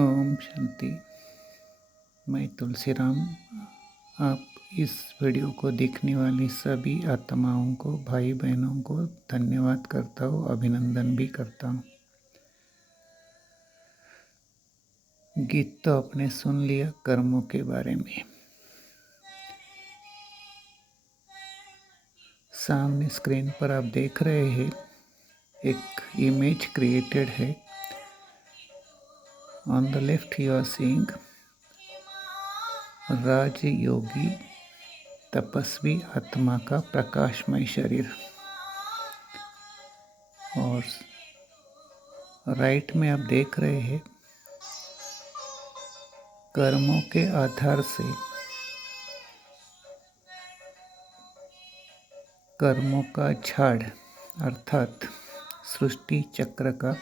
ओम शांति। मैं तुलसीराम आप इस वीडियो को देखने वाली सभी आत्माओं को, भाई बहनों को धन्यवाद करता हूँ, अभिनंदन भी करता हूँ। गीत तो आपने सुन लिया कर्मों के बारे में। सामने स्क्रीन पर आप देख रहे हैं एक इमेज क्रिएटेड है। On the left you are seeing राजयोगी तपस्वी आत्मा का प्रकाशमय शरीर, और राइट में आप देख रहे हैं कर्मों के आधार से कर्मों का झाड़ अर्थात सृष्टि चक्र का,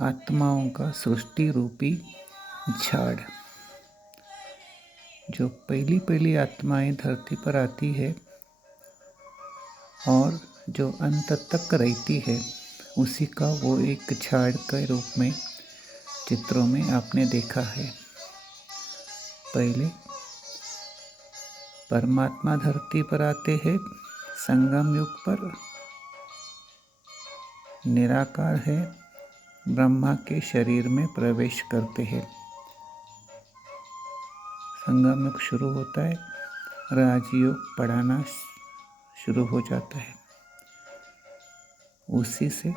आत्माओं का सृष्टि रूपी झाड़। जो पहली पहली आत्माएं धरती पर आती है और जो अंत तक रहती है, उसी का वो एक झाड़ के रूप में चित्रों में आपने देखा है। पहले परमात्मा धरती पर आते हैं, संगम युग पर निराकार है, ब्रह्मा के शरीर में प्रवेश करते हैं। संगम युग शुरू होता है, राजयोग पढ़ाना शुरू हो जाता है। उसी से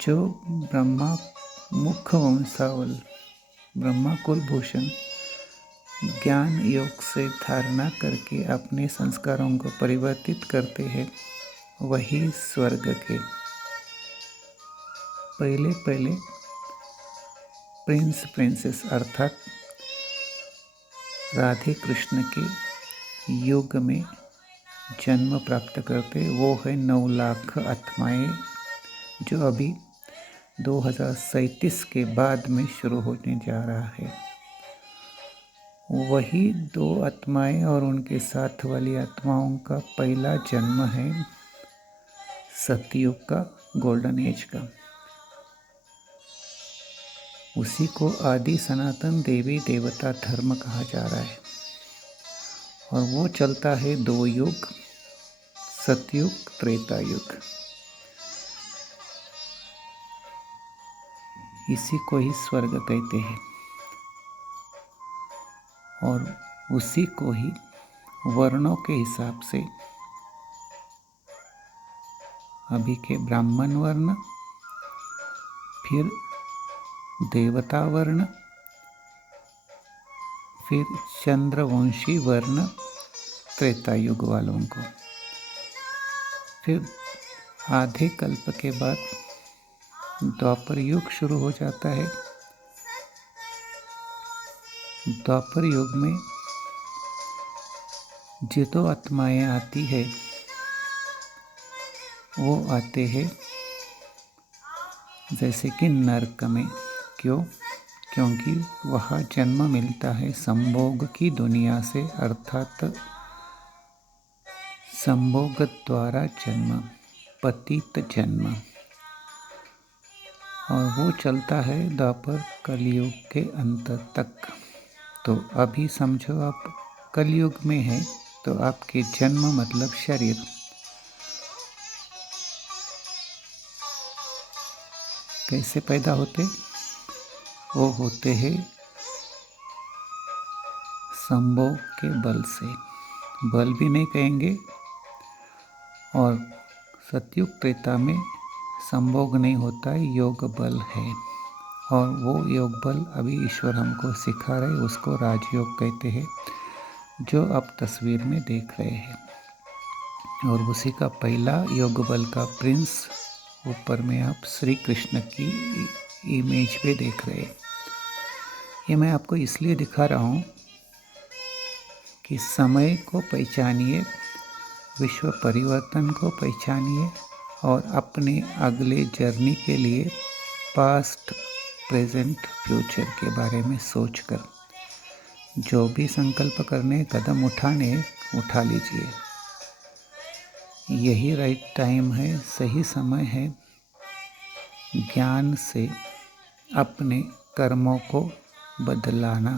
जो ब्रह्मा मुख्य वंशावल, ब्रह्मा कुलभूषण ज्ञान योग से धारणा करके अपने संस्कारों को परिवर्तित करते हैं, वही स्वर्ग के पहले प्रिंस प्रिंसेस अर्थात राधे कृष्ण के युग में जन्म प्राप्त करते। वो है 9 लाख आत्माएं, जो अभी 2037 के बाद में शुरू होने जा रहा है। वही 2 आत्माएं और उनके साथ वाली आत्माओं का पहला जन्म है सतयुग का, गोल्डन एज का। उसी को आदि सनातन देवी देवता धर्म कहा जा रहा है, और वो चलता है 2 युग, सतयुग त्रेता युग। इसी को ही स्वर्ग कहते हैं, और उसी को ही वर्णों के हिसाब से अभी के ब्राह्मण वर्ण, फिर देवता वर्ण, फिर चंद्रवंशी वर्ण त्रेता युग वालों को, फिर आधे कल्प के बाद द्वापर युग शुरू हो जाता है। द्वापर युग में जो आत्माएं आती है वो आते हैं जैसे कि नरक में। क्योंकि वहाँ जन्म मिलता है संभोग की दुनिया से, अर्थात संभोग द्वारा जन्म, पतित जन्म, और वो चलता है द्वापर कलयुग के अंत तक। तो अभी समझो आप कलयुग में हैं, तो आपके जन्म मतलब शरीर। कैसे पैदा होते? वो होते हैं संभोग के बल से। बल भी नहीं कहेंगे, और सतयुग त्रेता में संभोग नहीं होता है, योग बल है। और वो योग बल अभी ईश्वर हमको सिखा रहे, उसको राजयोग कहते हैं, जो आप तस्वीर में देख रहे हैं। और उसी का पहला योग बल का प्रिंस ऊपर में आप श्री कृष्ण की इमेज पे देख रहे हैं। ये मैं आपको इसलिए दिखा रहा हूँ कि समय को पहचानिए, विश्व परिवर्तन को पहचानिए, और अपने अगले जर्नी के लिए पास्ट, प्रेजेंट, फ्यूचर के बारे में सोचकर जो भी संकल्प करने, कदम उठा लीजिए। यही राइट टाइम है, सही समय है ज्ञान से अपने कर्मों को बदलाना।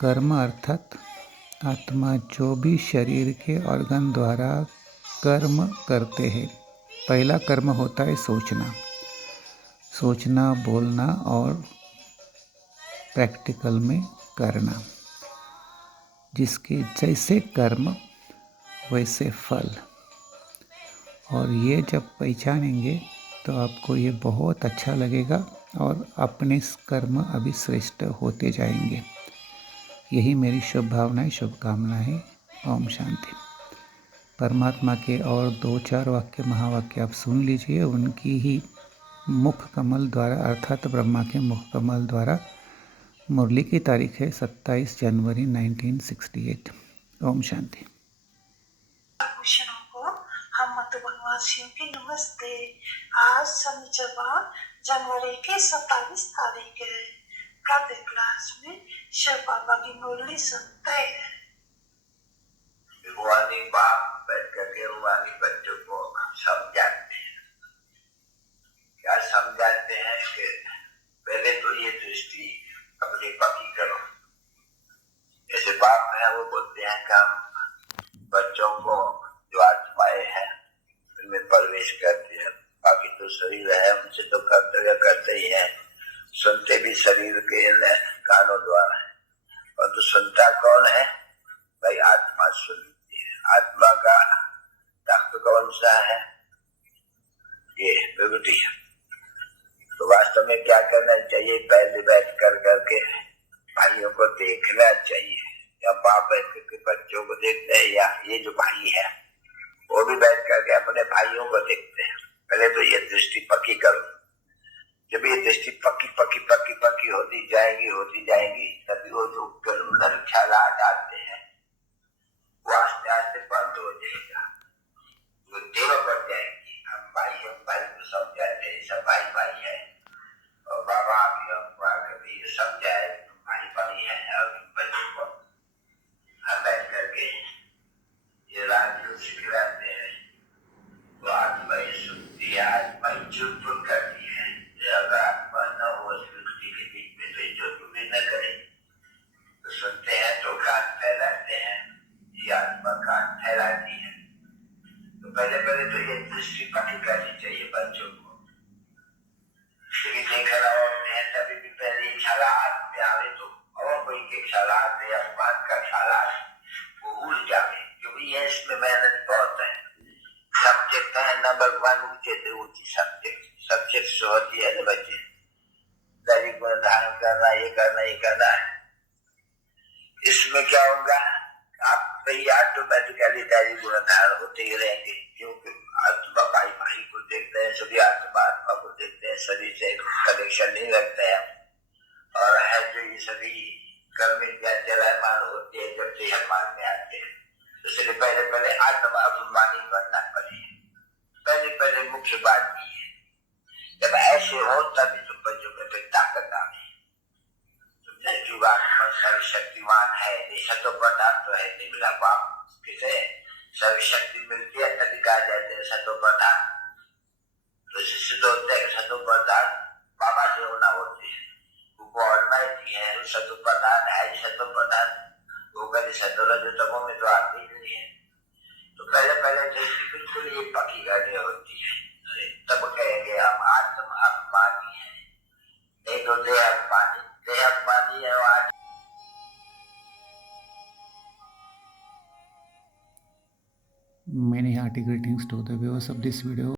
कर्म अर्थात आत्मा जो भी शरीर के ऑर्गन द्वारा कर्म करते हैं। पहला कर्म होता है सोचना, बोलना और प्रैक्टिकल में करना। जिसके जैसे कर्म वैसे फल। और ये जब पहचानेंगे तो आपको ये बहुत अच्छा लगेगा और अपने कर्म अभी श्रेष्ठ होते जाएंगे। यही मेरी शुभ भावनाएं, शुभकामनाएं। ओम शांति। परमात्मा के और 2-4 वाक्य, महावाक्य आप सुन लीजिए। उनकी ही मुख कमल द्वारा अर्थात ब्रह्मा के मुख कमल द्वारा मुरली की तारीख है 27 जनवरी 1968। ओम शांति। भूषणों को हम मधुबनवासियों की नमस्ते। आज शनिवार जनवरी की 27 तारीख है। प्रातः क्लास में शिव बाबा की मुरली सुनते हैं। रूहानी बाप बैठ करके रूहानी बच्चों को समझाते हैं। क्या समझाते हैं कि पहले तो ये दृष्टि अपनी पक्की करो। जैसे बाप है वो बोलते हैं कि हम बच्चों को जो आत्माएं हैं उनमें प्रवेश करते हैं। बाकी तो शरीर है, उनसे तो कर्तव्य करते ही है। सुनते भी शरीर के कानों द्वारा है, और तो सुनता कौन है भाई? आत्मा सुनती है। आत्मा का तख्त कौन सा है? ये विभूति। तो वास्तव में क्या करना चाहिए? पहले बैठ कर करके भाइयों को देखना चाहिए, या बाप बैठ करके बच्चों को देखते हैं, या ये जो भाई है वो भी बैठ करके अपने भाइयों को देखते हैं। पहले तो ये दृष्टि पक्की करो। जब ये दृष्टि पक्की होती जाएगी तभी वो जो ख्यालात आते हैं वो आस्ते आस्ते बंद हो जाएगा। वो देवा बढ़ जाएगी। हम भाई को समझाते हैं, सब भाई है, और बाबा भी हमको कभी समझाए भाई है। और बच्चों को हम बैठ करके ये राज्य सिखलाते हैं, तो आत्मा सुनती है, आत्मा चुप करती है। अगर आत्मा न हो व्यक्ति के बीच में तो चुप भी न करे तो सुनते हैं तो कान फैलाते हैं। ये आत्मा कान फैलाती है। तो पहले तो ये दृष्टि पक्की करनी चाहिए बच्चों को। देखना होते हैं तभी भी पहले ख्यालात में आवे तो और कोई के ख्यालात या अपमान का ख्यालात वो भूल जावे, क्योंकि ये इसमें मेहनत बहुत है। सब्जेक्ट है नंबर 1 ऊंची सब्जेक्ट जो होती है बच्चे दैनिक गुण धारण करना, ये करना है। इसमें क्या होगा? आप ऑटोमेटिकली दैनिक गुण धारण होते ही रहेंगे, क्योंकि आत्मा भाई को देखते हैं, सभी आत्मा को देखते हैं, शरीर से कनेक्शन नहीं रखते हैं। और है जो ये सभी कर्म चलायमान होते हैं जब से हनुमान में आते हैं, तो इसलिए पहले आत्मा अभिमानी बनना पड़ेगा। पहले मुख्य बात ये है। जब ऐसे हो तभी तो बच्चों में फिर ताकत आवे। जीवात्मा सर्वशक्तिमान है, निशतो पदार्थ तो है नहीं। बिना बाप किसे सर्वशक्ति मिलती है तभी कहा जाते हैं सतो पदार्थ। तो सिद्ध होते हैं सतो पदार्थ बाबा से होना होती है। वो ऑलमाइटी है, सतो पदार्थ है। सतो पदार्थ वो कभी सतोरजतमों में तो आते ही नहीं है। तो पहले दृष्टि बिल्कुल ये पक्की करनी होती है, तब कहेंगे हम आत्मा अभिमानी है। नहीं तो देह अभिमानी है। आज Many hearty greetings to the viewers of this video.